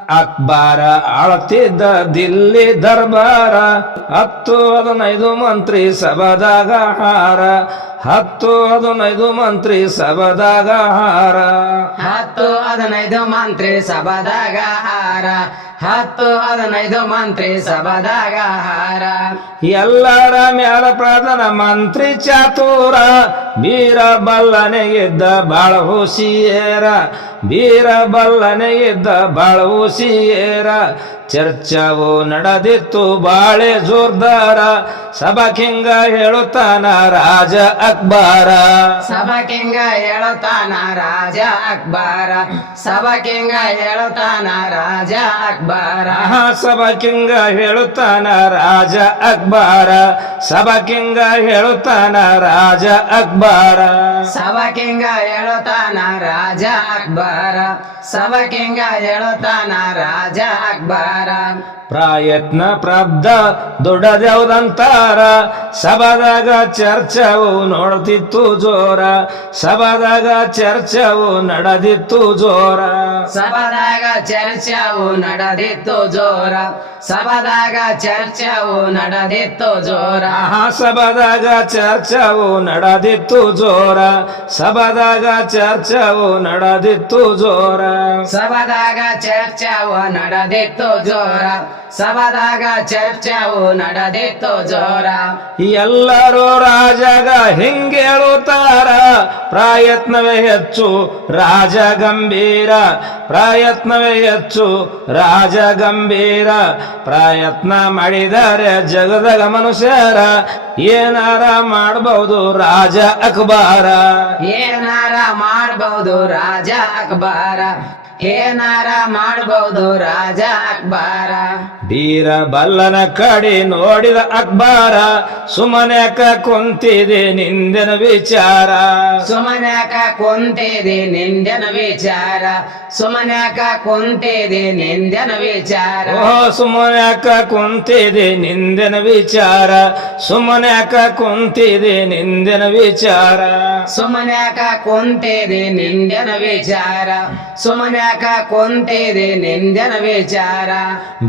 ಅಕ್ಬಾರ ಆಳ್ತಿದ್ದ ದಿಲ್ಲಿ ದರ್ಬಾರ 10-15 ಮಂತ್ರಿ ಸಭಾದಾಗ ಹಾರ 10-15 ಮಂತ್ರಿ ಸಭಾದಾಗ ಹಾರ 10-15 ಮಂತ್ರಿ ಸಭಾದಾಗ ಹಾರ 10-15 ಮಂತ್ರಿ ಸಭಾದಾಗ ಹಾರ ಎಲ್ಲರ ಮ್ಯಾಲ ಪ್ರಧಾನ ಮಂತ್ರಿ ಚಾತುರ ಬೀರ ಬಲ್ಲನೆಗಿದ್ದ ಬಾಳ ಹುಸಿಯೇರ ಬೀರ ಬಲ್ಲನೆಗಿದ್ದ ಬಾಳ ಹುಸಿಯೇರ ಚರ್ಚವು ನಡೆದಿತ್ತು ಬಾಳೆ ಜೋರ್ದಾರ ಸಭಾಕಿಂಗ ಹೇಳುತ್ತಾನ ರಾಜ ಅಕ್ಬಾರ ಸಭಾಕಿಂಗ ಹೇಳುತ್ತಾನ ರಾಜ ಅಕ್ಬಾರ ಸಭಾಕಿಂಗ ಹೇಳುತ್ತಾನ ರಾಜ ಅಕ್ಬಾರ ಸಭಾಕಿಂಗ ಹೇಳುತ್ತಾನ ರಾಜ ಅಕ್ಬಾರ ಸಭಾಕಿಂಗ ಹೇಳುತ್ತಾನ ರಾಜ ಅಕ್ಬಾರ ಸಭಾಕಿಂಗ ಹೇಳುತ್ತಾನ ರಾಜ ಅಕ್ಬಾರ ಸಭಾಕಿಂಗ ಹೇಳುತ್ತಾನ ರಾಜ ಅಕ್ಬಾರ ಪ್ರಯತ್ನ ಪ್ರಾಬ್ದ ದೊಡ್ಡದ್ಯಾವ್ದಂತಾರ ಸಭಾದಾಗ ಚರ್ಚವು ನೋಡ್ತಿತ್ತು ಜೋರ ಸಭಾದಾಗ ಚರ್ಚವು ನಡೆದಿತ್ತು ಜೋರ ಸಭಾದಾಗ ಚರ್ಚವು ನಡೆದಿತ್ತು ಜೋರ ಸಭಾದಾಗ ಚರ್ಚವು ನಡೆದಿತ್ತು ಜೋರ ಸಭಾದಾಗ ಚರ್ಚವು ನಡೆದಿತ್ತು ಜೋರ ಸಭಾದಾಗ ಚರ್ಚವು ನಡೆದಿತ್ತು ಜೋರ ಸಭಾದಾಗ ಚರ್ಚವು ನಡೆದಿತ್ತು ಜೋರ ಸಭಾದಾಗ ಚರ್ಚವು ನಡೆದಿತ್ತು ಜೋರ ಎಲ್ಲರೂ ರಾಜಗ ಹಿಂಗೇಳುತ್ತಾರ ಪ್ರಯತ್ನವೇ ಹೆಚ್ಚು ರಾಜ ಗಂಭೀರ ಪ್ರಯತ್ನವೇ ಹೆಚ್ಚು ರಾಜ ಗಂಭೀರ ಪ್ರಯತ್ನ ಮಾಡಿದರೆ ಜಗದಾಗ ಮನುಷ್ಯರ ಏನಾರ ಮಾಡಬಹುದು ರಾಜ ಅಕ್ಬಾರ ಏನಾರ ಮಾಡಬಹುದು ರಾಜ ಅಕ್ಬಾರ ಏನಾರ ಮಾಡಬಹುದು ರಾಜ ಅಕ್ಬಾರ ಬೀರ ಬಲ್ಲನ ಕಡೆ ನೋಡಿದ ಅಕ್ಬಾರ ಸುಮನ್ಯಾಕ ಕುಂತಿದೆ ನಿಂದನ ವಿಚಾರ ಸುಮನ್ಯಾಕ ಕುಂತಿದೆ ನಿಂದನ ವಿಚಾರ ಸುಮನ್ಯಾಕ ಕುಂತಿದೆ ನಿಂದನ ವಿಚಾರ ಓ ಸುಮನ್ಯಾಕ ಕುಂತಿದೆ ನಿಂದನ ವಿಚಾರ ಸುಮನ್ಯಾಕ ಕುಂತಿದೆ ನಿಂದನ ವಿಚಾರ ಸುಮನ್ಯಾಕ ಕುಂತಿದೆ ನಿಂದನ ವಿಚಾರ ಸುಮನ್ಯಾಕ ಕುಂತಿದೆ ನಿಂದನ ವಿಚಾರ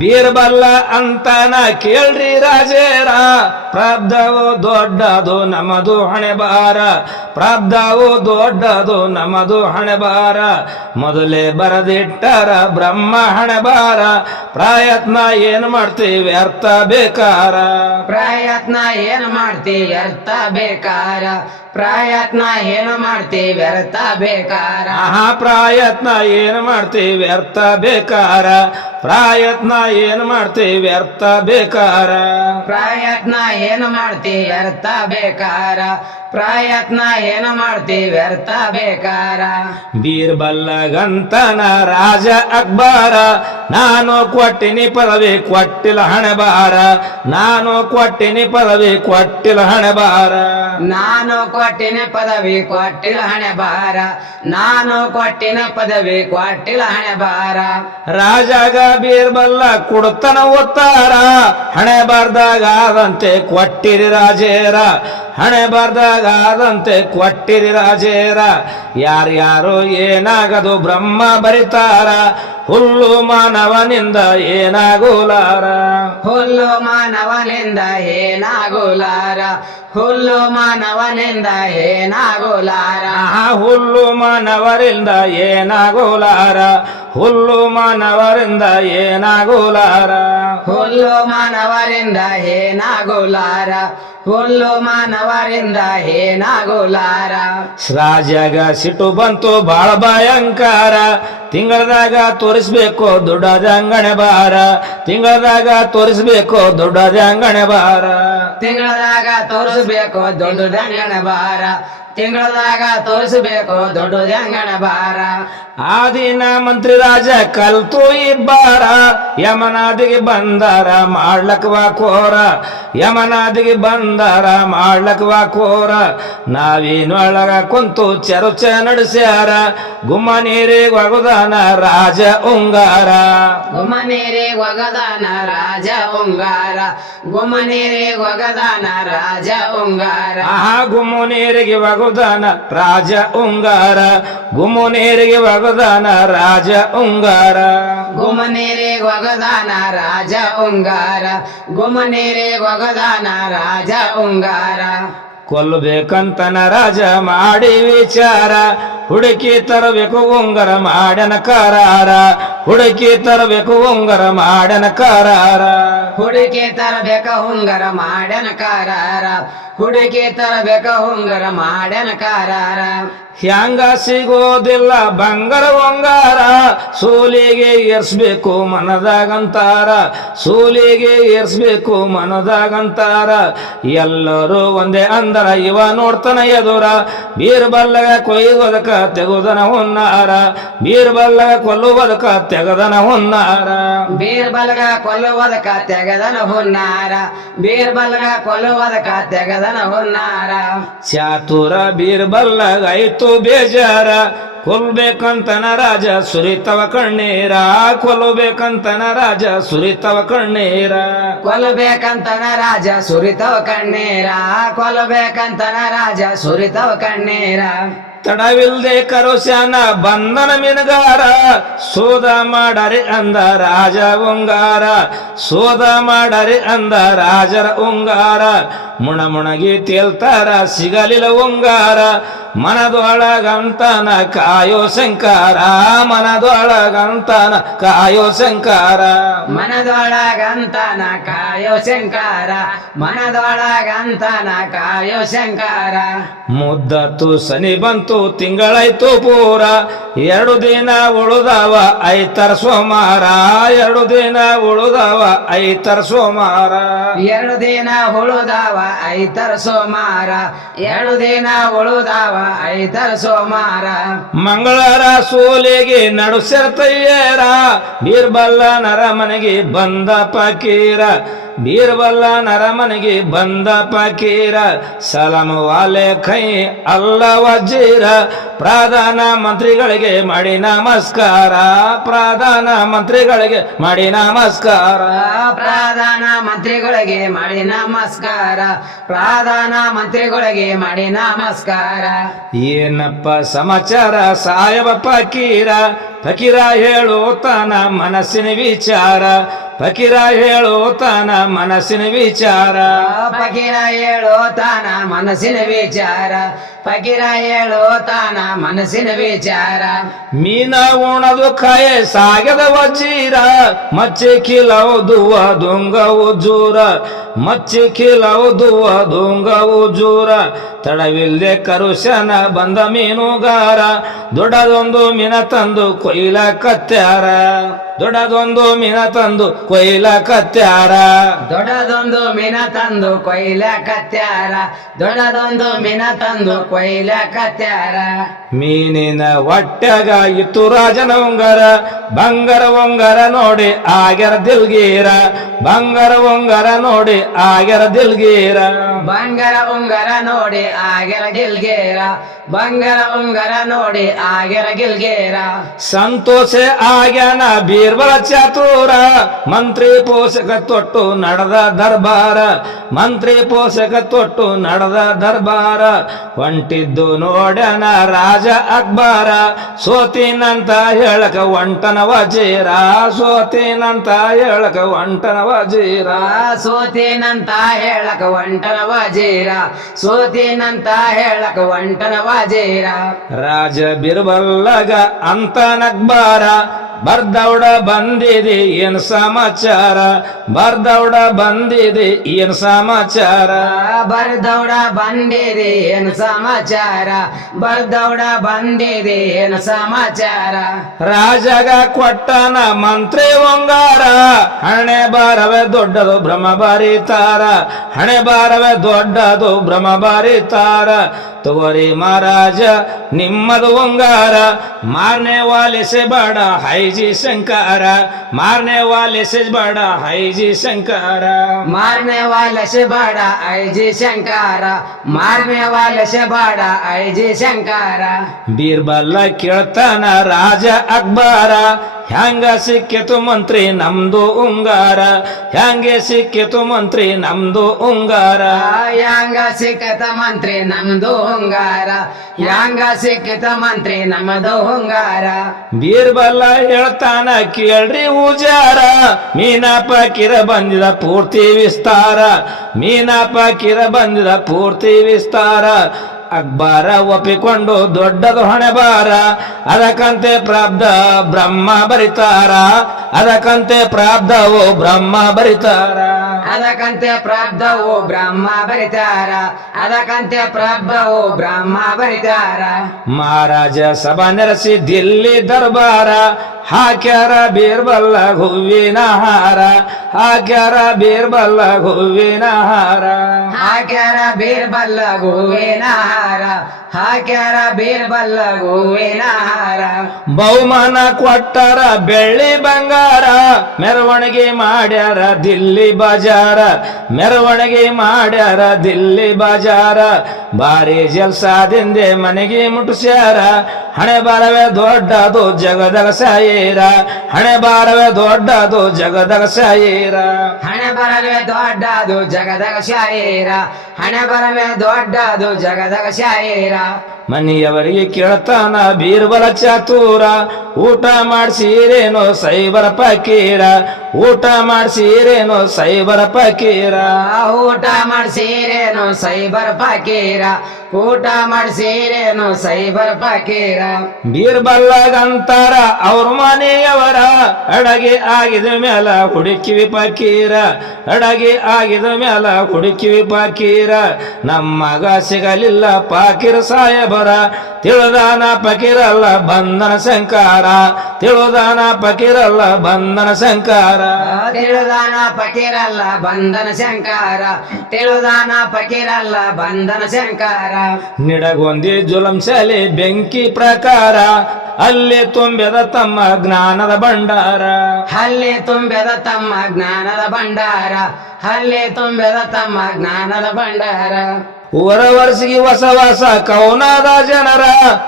ಬೀರ್ಬಲ್ಲ ಅಂತಾನ ಕೇಳ್ರಿ ರಾಜೇರ ಪ್ರಾಬ್ದವು ದೊಡ್ಡದು ನಮ್ಮದು ಹಣೆ ಬಾರ ಪ್ರಾಬ್ದವು ದೊಡ್ಡದು ನಮ್ಮದು ಹಣೆ ಬಾರ ಮೊದಲೇ ಬರದಿಟ್ಟರ ಬ್ರಹ್ಮ ಹಣೆ ಬಾರ ಪ್ರಯತ್ನ ಏನು ಮಾಡ್ತೀವಿ ವ್ಯರ್ಥ ಬೇಕಾರ ಪ್ರಯತ್ನ ಏನು ಮಾಡ್ತೀವಿ ವ್ಯರ್ಥ ಬೇಕಾರ ಪ್ರಯತ್ನ ಏನು ಮಾಡ್ತೀವಿ ವ್ಯರ್ಥ ಬೇಕಾರ ಪ್ರಯತ್ನ ಏನು ಮಾಡ್ತೀವಿ ವ್ಯರ್ಥ ಬೇಕಾರ ಪ್ರಯತ್ನ ಏನು ಮಾಡ್ತೀವಿ ವ್ಯರ್ಥ ಬೇಕಾರ ಪ್ರಯತ್ನ ಏನು ಮಾಡ್ತೀವಿ ವ್ಯರ್ಥ ಬೇಕಾರ ಪ್ರಯತ್ನ ಏನು ಮಾಡ್ತೀವಿ ವ್ಯರ್ಥ ಬೇಕಾರ ಬೀರ್ಬಲ್ಲಗಂತನ ರಾಜ ಅಕ್ಬಾರ ನಾನು ಕೊಟ್ಟಿನಿ ಪದವಿ ಕೊಟ್ಟಿಲ್ಲ ಹಣೆ ಬಾರ ನಾನು ಕೊಟ್ಟಿನಿ ಪದವಿ ಕೊಟ್ಟಿಲ್ಲ ಹಣೆ ಬಾರ ನಾನು ಕೊಟ್ಟಿನ ಪದವಿ ಕೊಟ್ಟಿಲ್ಲ ಹಣೆ ಬಾರ ನಾನು ಕೊಟ್ಟಿನ ಪದವಿ ಕೊಟ್ಟಿಲ್ಲ ಹಣೆ ಬಾರ ರಾಜಾಗ ಬೀರ್ಬಲ್ಲ ಕುಡ್ತನ ಒತ್ತಾರ ಹಣೆ ಬಾರ್ದಾಗ ಆದಂತೆ ಕೊಟ್ಟಿರಿ ರಾಜೇರ ಹಣೆ ಬಾರ್ದಾಗ ಆದಂತೆ ಕೊಟ್ಟಿರಿ ರಾಜೇರ ಯಾರ್ಯಾರು ಏನಾಗದು ಬ್ರಹ್ಮ ಬರಿತಾರ ಹುಲ್ಲು ಮಾನವನಿಂದ ಏನಾಗುಲಾರ ಹುಲ್ಲು ಮಾನವನಿಂದ ಏನಾಗುಲಾರ ಹುಲ್ಲು ಮಾನವನಿಂದ ಏನಾಗುಲಾರ ಹುಲ್ಲು ಮಾನವರಿಂದ ಏನಾಗುಲಾರ ಹುಲ್ಲು ಮಾನವರಿಂದ ಏನಾಗುಲಾರ ಹುಲ್ಲು ಮಾನವರಿಂದ ಏನಾಗುಲಾರ ಹುಲ್ಲು ಮಾನವರಿಂದ ಏನಾಗುಲಾರ ರಾಜಾಗ ಸಿಟ್ಟು ಬಂತು ಬಾಳ ಭಯಂಕರ ತಿಂಗಳದಾಗ ತೋರಿಸ್ಬೇಕು ದೊಡ್ಡದ ಅಂಗಣೆ ಬಾರ ತಿಂಗಳದಾಗ ತೋರಿಸ್ಬೇಕು ದೊಡ್ಡದ ಅಂಗಣೆ ಬಾರ ತಿಂಗಳದಾಗ ತೋರಿಸ್ಬೇಕು ದೊಡ್ಡದಂಗಣ ಬಾರ ತಿಂಗಳದಾಗ ತೋರಿಸಬೇಕು ದೊಡ್ಡದಂಗಣ ಬಾರ ಆ ದಿನ ಮಂತ್ರಿ ರಾಜ ಕಲ್ತು ಇಬ್ಬಾರ ಯಮನಾದಿಗೆ ಬಂದಾರ ಮಾಡ್ಲಕ್ ವಾಕೋರ ಯಮನಾದಿಗೆ ಬಂದಾರ ಮಾಡ್ಲಕ್ ವಾಕೋರ ನಾವಿನೊಳಗ ಕುಂತು ಚರುಚ ನಡೆಸ್ಯಾರ ಗುಮ್ಮ ನೀರಿಗೆ ಒಗದಾನ ರಾಜ ಉಂಗಾರ ಗುಮ್ಮನೀರಿಗೆ ಒಗದಾನ ರಾಜ ಉಂಗಾರ ಗುಮ್ಮನೀರಿಗೆ ಒಗದಾನ ರಾಜ ಉಂಗಾರ ಗುಮ್ಮ ನೀರಿಗೆ ಒಗ ಒಗದಾನ ರಾಜ ಉಂಗಾರ ಗುಮ್ಮುನೇರಿಗೆ ಒಗದಾನ ರಾಜ ಉಂಗಾರ ಗುಮ್ಮನೇರೆ ಒಗದಾನ ರಾಜ ಉಂಗಾರ ಗುಮ್ಮನೇರೆ ಒಗದಾನ ರಾಜ ಉಂಗಾರ ಕೊಲ್ಲಬೇಕಂತನ ರಾಜ ಮಾಡಿ ವಿಚಾರ ಹುಡುಕಿ ತರಬೇಕು ಉಂಗರ ಮಾಡನ ಕರಾರ ಹುಡುಕಿ ತರಬೇಕು ಉಂಗರ ಮಾಡನ ಕರಾರ ಹುಡುಕಿ ತರಬೇಕ ಹುಂಗರ ಮಾಡನ ಕಾರಾರ ಹುಡುಕಿ ತರಬೇಕ ಹುಂಗರ ಮಾಡನ ಕಾರಾರ ಹ್ಯಾಂಗ ಸಿಗೋದಿಲ್ಲ ಬಂಗಾರ ಒಂಗಾರ ಸೂಲಿಗೆ ಏರ್ಸ್ಬೇಕು ಮನದಾಗಂತಾರ ಸೂಲಿಗೆ ಏರ್ಸ್ಬೇಕು ಮನದಾಗಂತಾರ ಎಲ್ಲರೂ ಒಂದೇ ಅಂದರ ಇವ ನೋಡ್ತಾನ ಎದುರ ಬೀರ್ಬಲ್ಲಗ ಕೊಯ್ಯುವುದಕ್ಕ ತೆಗುದನ ಹುನ್ನಾರ ಬೀರ್ಬಲ್ಲಗ ಕೊಲ್ಲುವುದಕ್ಕ ತೆಗದನ ಹುನ್ನಾರ ಬೀರ್ಬಲ್ಗ ಕೊಲ್ಲುವುದಕ್ಕ ತೆಗದನ ಹುನ್ನಾರ ಬೀರ್ಬಲ್ಗ ಕೊಲ್ಲುವುದಕ್ಕ ತೆಗದನ ಹುನ್ನಾರ ಚಾತುರ ಬೀರ್ಬಲ್ಲಗ ಆಯ್ತು ಬೇಜಾರ ಕೊಲ್ಬೇಕಂತನ ರಾಜ ಸುರಿತವ ಕಣ್ಣೀರ ಕೊಲ್ಲಬೇಕಂತನ ರಾಜ ಸುರಿತವ ಕಣ್ಣೀರ ಕೊಲ್ಲಬೇಕಂತನ ರಾಜ ಸುರಿತವ ಕಣ್ಣೀರ ಕೊಲ್ಲಬೇಕಂತನ ರಾಜ ಸುರಿತವ ಕಣ್ಣೀರ ತಡವಿಲ್ದೆ ಕರೋಶ್ಯಾನ ಬಂಧನ ಮಿನಗಾರ ಸೋದ ಮಾಡರೆ ಅಂದ ರಾಜ ಉಂಗಾರ ಸೋದ ಮಾಡರೆ ಅಂದ ರಾಜರ ಉಂಗಾರ ಮುಣಗಿ ತೇಲ್ತಾರ ಸಿಗಲಿಲ್ಲ ಉಂಗಾರ ಮನದೊಳಗಂತನ ಕಾಯೋ ಶಂಕಾರ ಮನದೊಳಗಂತನ ಕಾಯೋ ಶಂಕಾರ ಮನದೊಳಗಂತನ ಕಾಯೋ ಶಂಕಾರ ಮನದೊಳಗಂತನ ಕಾಯೋ ಶಂಕಾರ ಮುದ್ದತ್ತು ಸನಿ ಬಂತು ತಿಂಗಳಾಯ್ತು ಪೂರ 2 ದಿನ ಉಳುದವ ಐತರ ಸೋಮಾರ 2 ದಿನ ಉಳುದವ ಐತರ ಸೋಮಾರ 2 ದಿನ ಉಳುದವ ಐತರ ಸೋಮಾರ 2 ದಿನ ಉಳುದವ ಐತರ ಸೋಮಾರ ಮಂಗಳವಾರ ಸೋಲಿಗೆ ನಡುಸರ ತಯ್ಯರ ಬೀರ್ಬಲ್ಲ ನರಮನೆಗೆ ಬಂದ ಫಕೀರ ಬೀರ್ಬಲ್ಲ ನರಮನೆಗೆ ಬಂದ ಫಕೀರ ಸಲಾಮ ವಾಲೆ ಖೈ ಅಲ್ಲ ವಜೀರ ಪ್ರಧಾನ ಮಂತ್ರಿಗಳಿಗೆ ಮಾಡಿ ನಮಸ್ಕಾರ ಪ್ರಧಾನ ಮಂತ್ರಿಗಳಿಗೆ ಮಾಡಿ ನಮಸ್ಕಾರ ಪ್ರಧಾನ ಮಂತ್ರಿಗಳಿಗೆ ಮಾಡಿ ನಮಸ್ಕಾರ ಪ್ರಧಾನ ಮಂತ್ರಿಗಳಿಗೆ ಮಾಡಿ ನಮಸ್ಕಾರ ಏನಪ್ಪ ಸಮಾಚಾರ ಸಾಯಬ ಫಕೀರ ಫಕೀರ ಹೇಳುತ್ತಾನ ಮನಸ್ಸಿನ ವಿಚಾರ ಫಕೀರ ಹೇಳುತ್ತಾನ ಮನಸ್ಸಿನ ವಿಚಾರ ಫಕೀರ ಹೇಳುತ್ತಾನ ಮನಸ್ಸಿನ ವಿಚಾರ ಫಕೀರ ಹೇಳುತ್ತಾನ ಮನಸ್ಸಿನ ವಿಚಾರ ಮೀನ ಉಣದು ಕಾಯೆ ಸಾಗದ ವಜೀರ ಮಚ್ಚಿ ಕಿಲವುದುವ ದೊಂಗವು ಜೂರ ಮಚ್ಚಿ ಕಿಲವುದುವ ದೊಂಗವು ಜೂರ ತಡವಿಲ್ದೆ ಕರುಶನ ಬಂದ ಮೀನುಗಾರ ದೊಡ್ಡದೊಂದು ಮೀನ ತಂದು ಕೊಯ್ಲ ಕತ್ಯಾರ ದೊಡ್ಡದೊಂದು ಮೀನ ತಂದು ಕೊಯ್ಲ ಕತ್ಯಾರ ದೊಡ್ಡದೊಂದು ಮೀನ ತಂದು ಕೊಯ್ಲ ಕತ್ಯಾರ ದೊಡ್ಡದೊಂದು ಮೀನ ತಂದು ಕೊಯ್ಲ ಕತ್ಯಾರ ಮೀನಿನ ಹೊಟ್ಯಾಗ ಇತ್ತು ರಾಜನ ಉಂಗರ ಬಂಗಾರ ಉಂಗರ ನೋಡಿ ಆಗ್ಯಾರ ದಿಲ್ಗೀರ ಬಂಗಾರ ಉಂಗರ ನೋಡಿ ಆಗ್ಯಾರ ದಿಲ್ಗೀರ ಬಂಗಾರ ಉಂಗರ ನೋಡಿ ಆಗ್ಯಾರ ಗಿಲ್ಗೇರ ಬಂಗಾರ ಉಂಗರ ನೋಡಿ ಆಗ್ಯಾರ ಗಿಲ್ಗೇರ ಸಂತೋಷ ಆಗ್ಯಾನ ಬೀರ್ಬಲ ಚಾತುರ ಮಂತ್ರಿ ಪೋಷಕ ತೊಟ್ಟು ನಡೆದ ದರ್ಬಾರ ಮಂತ್ರಿ ಪೋಷಕ ತೊಟ್ಟು ನಡೆದ ದರ್ಬಾರ ಹೊಂಟಿದ್ದು ನೋಡ್ಯಾನ ರಾಜ ಅಕ್ಬಾರ ಸೋತಿನಂತ ಹೇಳಕ ಒಂಟನ ವಜೀರ ಸೋತಿನಂತ ಹೇಳಕ ಒಂಟನ ವಜೀರ ಸೋತಿನಂತ ಹೇಳಕ ಒಂಟನ ವಜೀರ ಸೋತಿನಂತ ಹೇಳಕ ಒಂಟನ ವಜೀರ ರಾಜ ಬಿರ್ಬಲ್ಲಗ ಅಂತ ನಕ್ಬಾರ ಬರ್ದೌಡ ಬಂದಿದೆ ಏನ್ ಸಮಾಚಾರ ಬರ್ದೌಡ ಬಂದಿದೆ ಏನ್ ಸಮಾಚಾರ ಬರ್ದೌಡ ಬಂದಿದೆ ಏನು ಸಮಾಚಾರ ಬರ್ದೌಡ ಬಂದಿದೆ ಏನು ಸಮಾಚಾರ ರಾಜಗ ಕೊಟ್ಟನ ಮಂತ್ರಿ ಒಂಗಾರ ಹಣೆ ಬಾರವೇ ದೊಡ್ಡದು ಭ್ರಮ ಬರೀತಾರ ಹಣೆ ಬಾರವೇ ದೊಡ್ಡದು ಭ್ರಮ ಬರೀತಾರ ತಗೋರಿ ಮಹಾರಾಜ ನಿಮ್ಮದು ಒಂಗಾರ ಮಾರನೆ ವಾಲೆ ಸೆ ಬಡ ಹೈಜಿ ಶಂಕಾರ ಮಾರನೆ ವಾಲೆ ಸೆ ಬಡ ಹೈಜಿ ಶಂಕಾರ मारने वाले से बड़ा ऐजी शंकर मारने वाले से बड़ा ऐजी शंकर ಬೀರ್ಬಲ್ಲ ಕೇಳ್ತಾನ ರಾಜ ಅಕ್ಬಾರ ಹ್ಯಾಂಗ ಸಿಕ್ಕಿತು ಮಂತ್ರಿ ನಮ್ದು ಉಂಗಾರ ಹ್ಯಾಂಗೆ ಸಿಕ್ಕಿತು ಮಂತ್ರಿ ನಮ್ದು ಉಂಗಾರ ಯಾಂಗ ಸಿಕ್ಕತ ಮಂತ್ರಿ ನಮ್ದು hunಗಾರ ಯಾಂಗ ಸಿಕ್ಕಿತ ಮಂತ್ರಿ ನಮ್ದು hunಗಾರ ಬೀರ್ಬಲ್ಲ ಹೇಳ್ತಾನ ಕೇಳ್ರಿ ಉಜಾರ ಮೀನಪ್ಪ ಕಿರ ಬಂದಿದ ಪೂರ್ತಿ ವಿಸ್ತಾರ ಮೀನಪ್ಪ ಕಿರ ಬಂದಿದ ಪೂರ್ತಿ ವಿಸ್ತಾರ ಅಕ್ಬಾರ ಒಪ್ಪಿಕೊಂಡು ದೊಡ್ಡದು ಹಣೆ ಬಾರ ಅದಕ್ಕಂತೆ ಪ್ರಾಬ್ದ ಬ್ರಹ್ಮ ಬರಿತಾರ ಅದಕ್ಕಂತೆ ಪ್ರಾಬ್ದವು ಬ್ರಹ್ಮ ಬರಿತಾರ ಅದಕ್ಕಂತೆ ಪ್ರಾಬ್ದವು ಬ್ರಹ್ಮ ಬರಿತಾರ ಅದಕ್ಕಂತೆ ಪ್ರಾಬ್ದವು ಬ್ರಹ್ಮ ಬರಿತಾರ ಮಹಾರಾಜ ಸಭಾ ನೆರೆಸಿ ದಿಲ್ಲಿ ದರ್ಬಾರ ಹಾಕ್ಯಾರ ಬೀರ್ಬಲ್ಲ ಹೂವಿನ ಹಾರ ಹಾಕ್ಯಾರ ಬೀರ್ಬಲ್ಲ ಹೂವಿನ ಹಾರ ಹಾಕ್ಯಾರ ಬೀರ್ಬಲ್ಲ ಹೂವಿನ ಹಾರ ಹಾಕ್ಯಾರ ಬೀರ್ಬಲ್ಲ ಹೂವಿನ ಹಾರ ಬಹುಮಾನ ಕೊಟ್ಟಾರ ಬೆಳ್ಳಿ ಬಂಗಾರ ಮೆರವಣಿಗೆ ಮಾಡ್ಯಾರ ದಿಲ್ಲಿ ಬಜಾರ ಮೆರವಣಿಗೆ ಮಾಡ್ಯಾರ ದಿಲ್ಲಿ ಬಜಾರ ಬಾರಿ ಜಲ್ಸಾದಿಂದೆ ಮನೆಗೆ ಮುಟ್ಟಿಸ್ಯಾರ ಹಣೆ ಬಾರವೇ ದೊಡ್ಡದು ಜಗದಗ ಸಾಯೇರ ಹಣೆ ಬಾರವೇ ದೊಡ್ಡದು ಜಗದಗ ಸಾಯೇರ ಹಣೆ ಬರವೇ ದೊಡ್ಡದು ಜಗದಗ ಶಾಯೇರ ಹಣೆ ಬರವೇ ದೊಡ್ಡದು ಜಗದಗ ಶಾಯೇರ ಮನೆಯವರಿಗೆ ಕೇಳ್ತಾನ ಬೀರ್ಬಲ ಚಾತೂರ ಊಟ ಮಾಡ್ಸೀರೇನೋ ಸೈಬರ ಪಕೀರ ಊಟ ಮಾಡ್ಸೀರೇನೋ ಸೈಬರ ಪಕೀರ ಊಟ ಮಾಡ್ಸೀರೇನು ಸೈಬರ್ ಫಕೀರ ಊಟ ಮಾಡ್ಸೀರೇನು ಸೈಬರ್ ಫಕೀರ ಬೀರ್ಬಲ್ಲಗಂತಾರ ಅವ್ರ ಮನೆಯವರ ಅಡಗೆ ಆಗಿದ ಮ್ಯಾಲ ಹುಡುಕಿವಿ ಪಕೀರ ಅಡಗೆ ಆಗಿದ ಮ್ಯಾಲ ಹುಡುಕಿವಿ ಪಕೀರ ನಮ್ಮಗ ಸಿಗಲಿಲ್ಲ ಪಾಕಿರ ಸಾಯಬರ ತಿಳುದಾನ ಪಕೀರಲ್ಲ ಬಂಧನ ಸಂಕಾರ ತಿಳುದಾನ ಪಕೀರಲ್ಲ ಬಂಧನ ಸಂಕಾರ ತಿಳುದಾನ ಫಕೀರಲ್ಲ ಬಂಧನ ಶಂಕಾರ ತಿಳುದಾನ ಫಕೀರಲ್ಲ ಬಂಧನ ಶಂಕಾರ ನಿಡಗೊಂದಿ ಜುಲಂ ಶಾಲೆ ಬೆಂಕಿ ಪ್ರಕಾರ ಅಲ್ಲಿ ತುಂಬಿದ ತಮ್ಮ ಜ್ಞಾನದ ಭಂಡಾರ ಹಲ್ಲಿ ತುಂಬಿದ ತಮ್ಮ ಜ್ಞಾನದ ಭಂಡಾರ ಹಲ್ಲಿ ತುಂಬಿದ ತಮ್ಮ ಜ್ಞಾನದ ಭಂಡಾರ ವರ್ಷಿಗೆ ಹೊಸ ಹೊಸ ಕೌನದ ಜನರ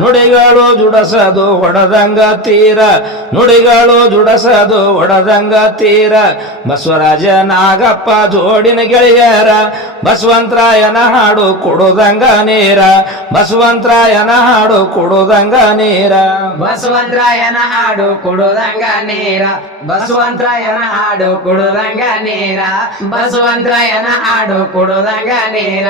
ನುಡಿಗಳು ಜುಡಸದು ಹೊಡದಂಗ ತೀರ ನುಡಿಗಳು ಜುಡಸದು ಹೊಡದಂಗ ತೀರ ಬಸವರಾಜ ನಾಗಪ್ಪ ಜೋಡಿನ ಗೆಳೆಯರ ಬಸವಂತರಾಯನ ಹಾಡು ಕೊಡುದಂಗ ನೀರ ಬಸವಂತರಾಯನ ಹಾಡು ಕೊಡುದಂಗ ನೀರ ಬಸವಂತರಾಯನ ಹಾಡು ಕೊಡುದಂಗ ನೀರ ಬಸವಂತರಾಯನ ಹಾಡು ಕೊಡುದಂಗ ನೀರ ಬಸವಂತರಾಯನ ಹಾಡು ಕೊಡುದಂಗ ನೀರ